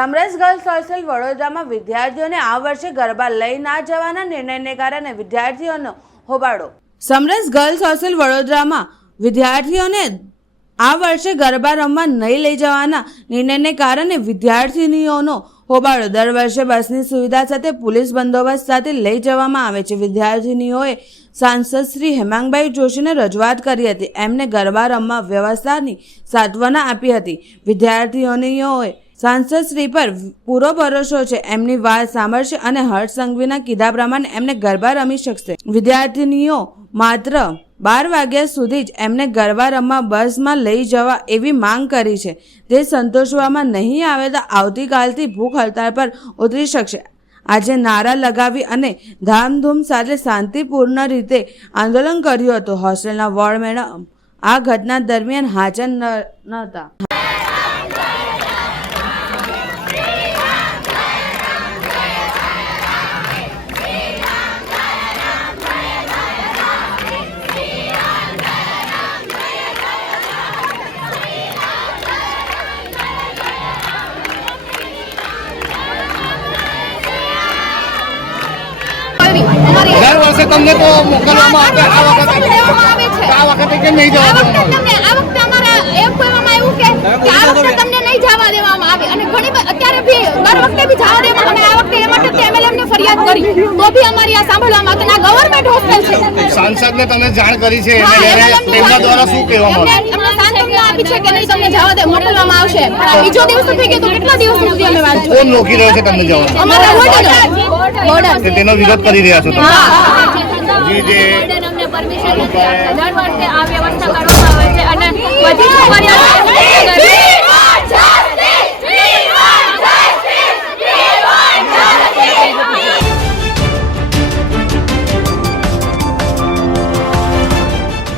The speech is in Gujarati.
સમરસ ગર્લ્સ હોસ્ટેલ વડોદરામાં વિદ્યાર્થીઓને આ વર્ષે ગરબા લઈ ના જવાના નિર્ણયને કારણે વિદ્યાર્થીઓનો હોબાળો. સમરસ ગર્લ્સ હોસ્ટેલ વડોદરામાં વિદ્યાર્થીઓને આ વર્ષે ગરબા રમવા નહીં લઈ જવાના નિર્ણયને કારણે વિદ્યાર્થીનીઓનો હોબાળો. દર વર્ષે બસની સુવિધા સાથે પોલીસ બંદોબસ્ત સાથે લઈ જવામાં આવે છે. વિદ્યાર્થીનીઓએ સાંસદ શ્રી હેમાંગભાઈ જોશીને રજૂઆત કરી હતી. એમને ગરબા રમવા વ્યવસ્થાની સાંત્વના આપી હતી. વિદ્યાર્થીઓનીઓએ સાંસદ શ્રી પર પૂરો ભરોસો છે. એમની વાત સાંભળશે અને હર્ષ સંઘવીના કીધા પ્રમાણે એમને ગરબા રમી શકશે. વિદ્યાર્થીનીઓ માત્ર બાર વાગ્યા સુધી જ એમને ગરબા રમવા બસમાં લઈ જવા એવી માંગ કરી છે. જે સંતોષવામાં નહીં આવે તો આવતીકાલથી ભૂખ હડતાળ પર ઉતરી શકશે. આજે નારા લગાવી અને ધામધૂમ સાથે શાંતિપૂર્ણ રીતે આંદોલન કર્યું હતું. હોસ્ટેલના વોર્ડ મેડમ આ ઘટના દરમિયાન હાજર ન નહોતા દર વર્ષે તમને તો મોકલવામાં આવે આ વખતે આ વખતે કેમ નહીં જવા વખતે દેવામાં તમને આ વખતે અમારા એમ કહેવામાં આવ્યું કે કે આ વખતે તમને નહીં જવા દેવામાં આવે. અને ઘણી અત્યારે બી દર વખતે બી જવા દેવામાં અમે આ વખતે એ માટે એમએલએમ ને ફરિયાદ કરી. તો બી અમારી આ સાંભળવામાં આવતું આ ગવર્મેન્ટ હોસ્ટેલ છે. સાંસદને તમે જાણ કરી છે તેમના દ્વારા શું કહેવામાં આપી છે કે નહીં તમને જવા દે મોકલવામાં આવશે. બીજો દિવસ થઈ ગયો તો કેટલા દિવસ સુધી અમે વાત કોણ રોકી રહ્યો છે તમને જવા અમારા વોર્ડન તેનો વિરોધ કરી રહ્યા છો તમે. આ વ્યવસ્થા કરવામાં આવે છે અને